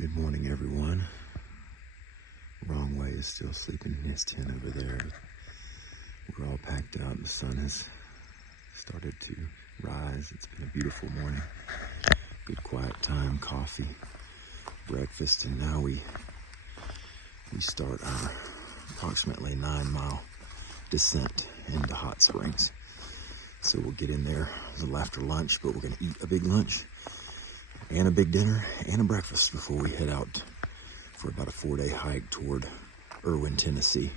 Good morning, everyone. Wrong way is still sleeping in his tent over there. We're all packed up. The sun has started to rise. It's been a beautiful morning. Good quiet time, coffee, breakfast, and now we start our approximately 9-mile descent into Hot Springs. So we'll get in there a little after lunch, but we're going to eat a big lunch and a big dinner and a breakfast before we head out for about a 4-day hike toward Erwin, Tennessee.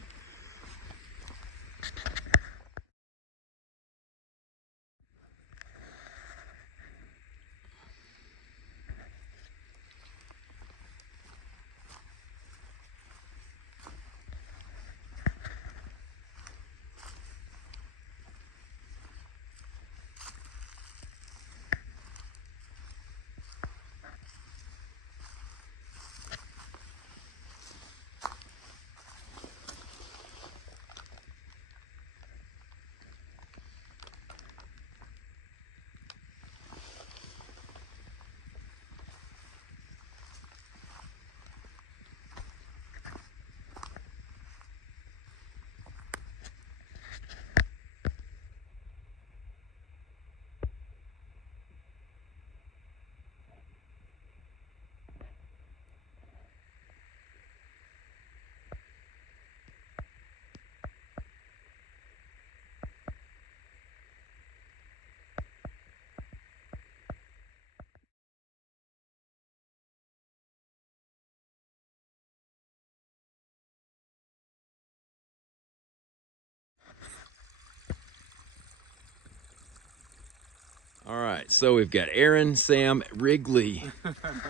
All right, so we've got Aaron, Sam, Wrigley,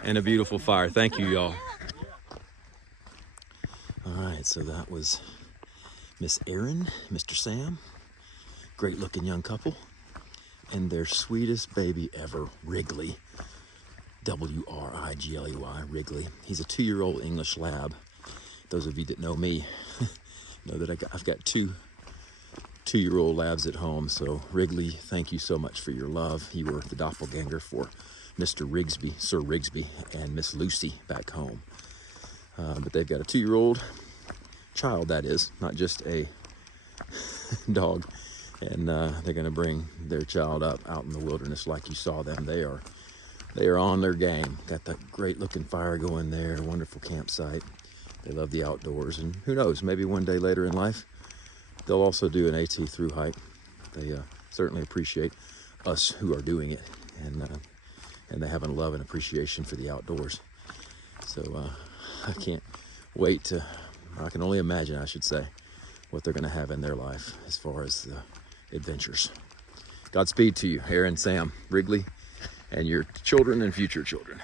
and a beautiful fire. Thank you, y'all. All right, so that was Miss Aaron, Mr. Sam, great looking young couple, and their sweetest baby ever, Wrigley, W-R-I-G-L-E-Y, Wrigley. He's a 2-year-old English lab. Those of you that know me know that I've got two-year-old labs at home. So Wrigley, thank you so much for your love. You were the doppelganger for Mr. Rigsby, Sir Rigsby, and Miss Lucy back home. But they've got a 2-year-old child, that is, not just a dog. And they're going to bring their child up out in the wilderness like you saw them. They are on their game. Got that great looking fire going there, a wonderful campsite. They love the outdoors, and who knows, maybe one day later in life, they'll also do an AT through hike. They certainly appreciate us who are doing it, and they have a love and appreciation for the outdoors. So I can't wait I can only imagine, I should say, what they're going to have in their life as far as adventures. Godspeed to you, Aaron, Sam, Wrigley, and your children and future children.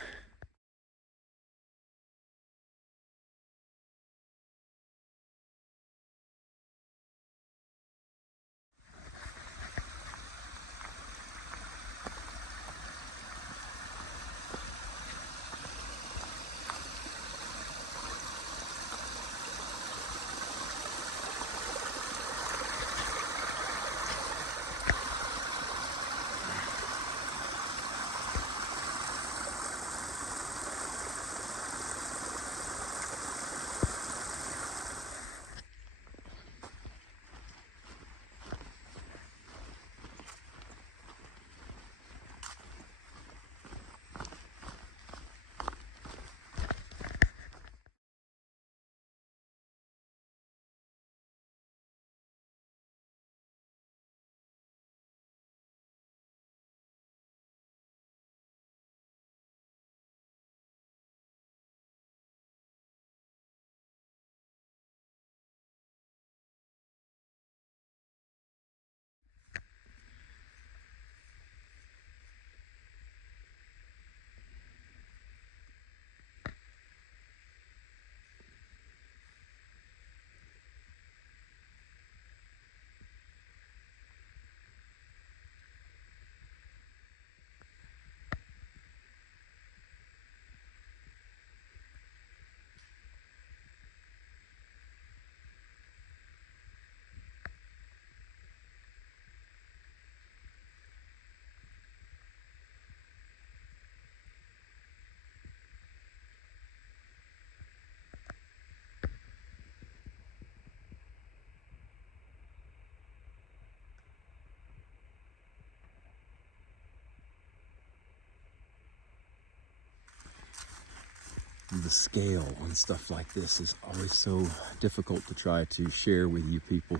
the scale on stuff like this is always so difficult to try to share with you people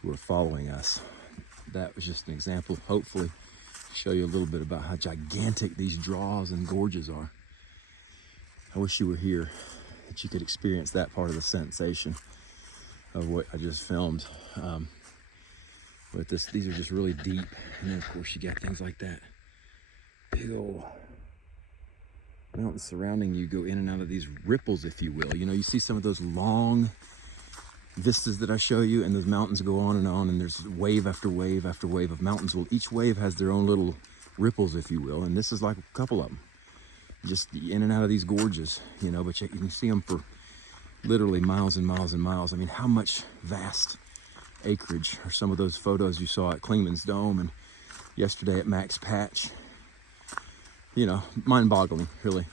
who are following us. That was just an example, hopefully show you a little bit about how gigantic these draws and gorges are. I wish you were here, that you could experience that part of the sensation of what I just filmed. But these are just really deep. And then of course you got things like that. Big old mountains surrounding you, go in and out of these ripples, if you will. You know, you see some of those long vistas that I show you, and those mountains go on, and there's wave after wave after wave of mountains. Well, each wave has their own little ripples, if you will, and this is like a couple of them. Just in and out of these gorges, you know, but you can see them for literally miles and miles and miles. I mean, how much vast acreage are some of those photos you saw at Klingman's Dome and yesterday at Max Patch? You know, mind-boggling, really.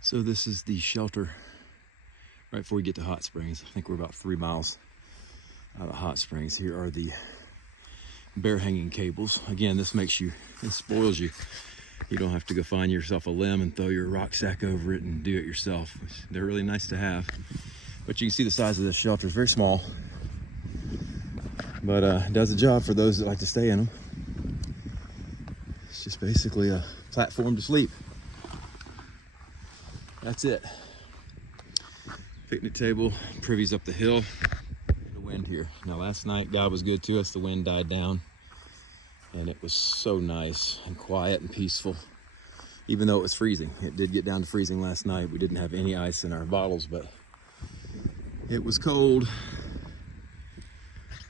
So this is the shelter right before we get to Hot Springs. I think we're about 3 miles out of Hot Springs. Here are the bear hanging cables. Again, this spoils you. You don't have to go find yourself a limb and throw your rucksack over it and do it yourself. They're really nice to have. But you can see the size of this shelter is very small. But it does the job for those that like to stay in them. It's just basically a platform to sleep. That's it. Picnic table, privies up the hill. The wind here. Now last night, God was good to us. The wind died down. And it was so nice and quiet and peaceful. Even though it was freezing. It did get down to freezing last night. We didn't have any ice in our bottles, but it was cold.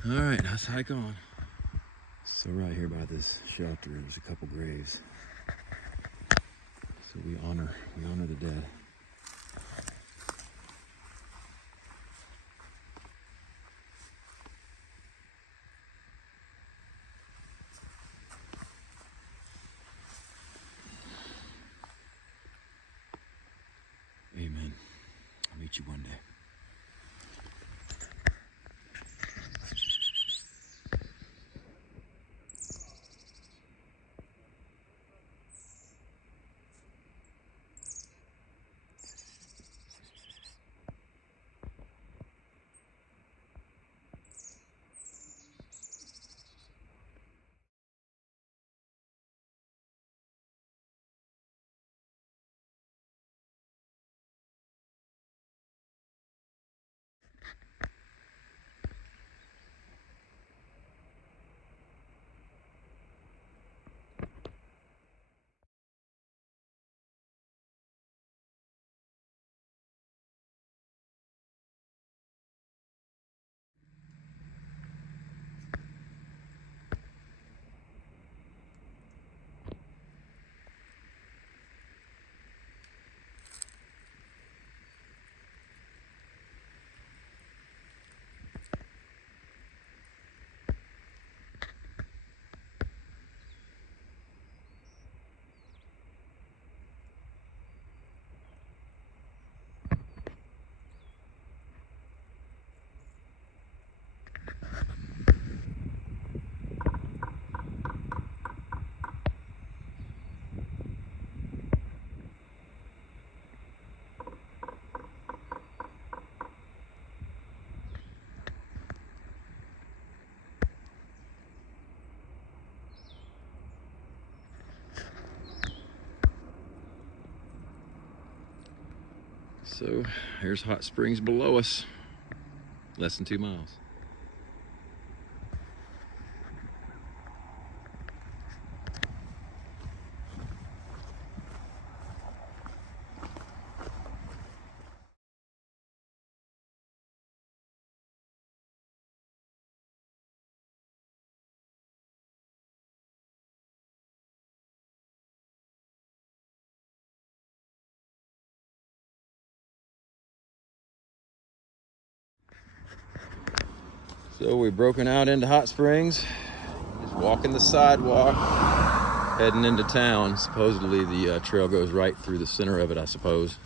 All right, let's hike on. So right here by this shelter, there's a couple graves. So we honor the dead. Amen. I'll meet you one day. So here's hot springs below us, less than 2 miles. So we've broken out into Hot Springs, just walking the sidewalk, heading into town. Supposedly the trail goes right through the center of it, I suppose.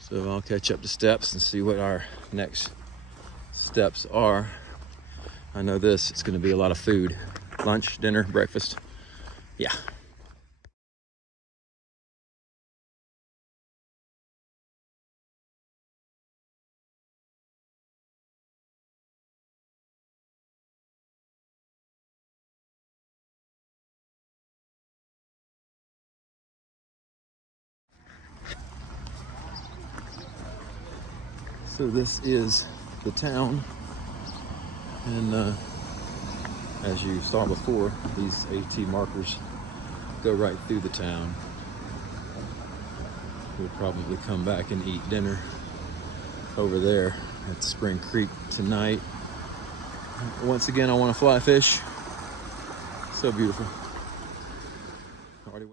So I'll catch up the steps and see what our next steps are. I know this, it's gonna be a lot of food. Lunch, dinner, breakfast, yeah. So this is the town, and as you saw before, these AT markers go right through the town. We'll probably come back and eat dinner over there at Spring Creek tonight. Once again, I want to fly fish. So beautiful. Already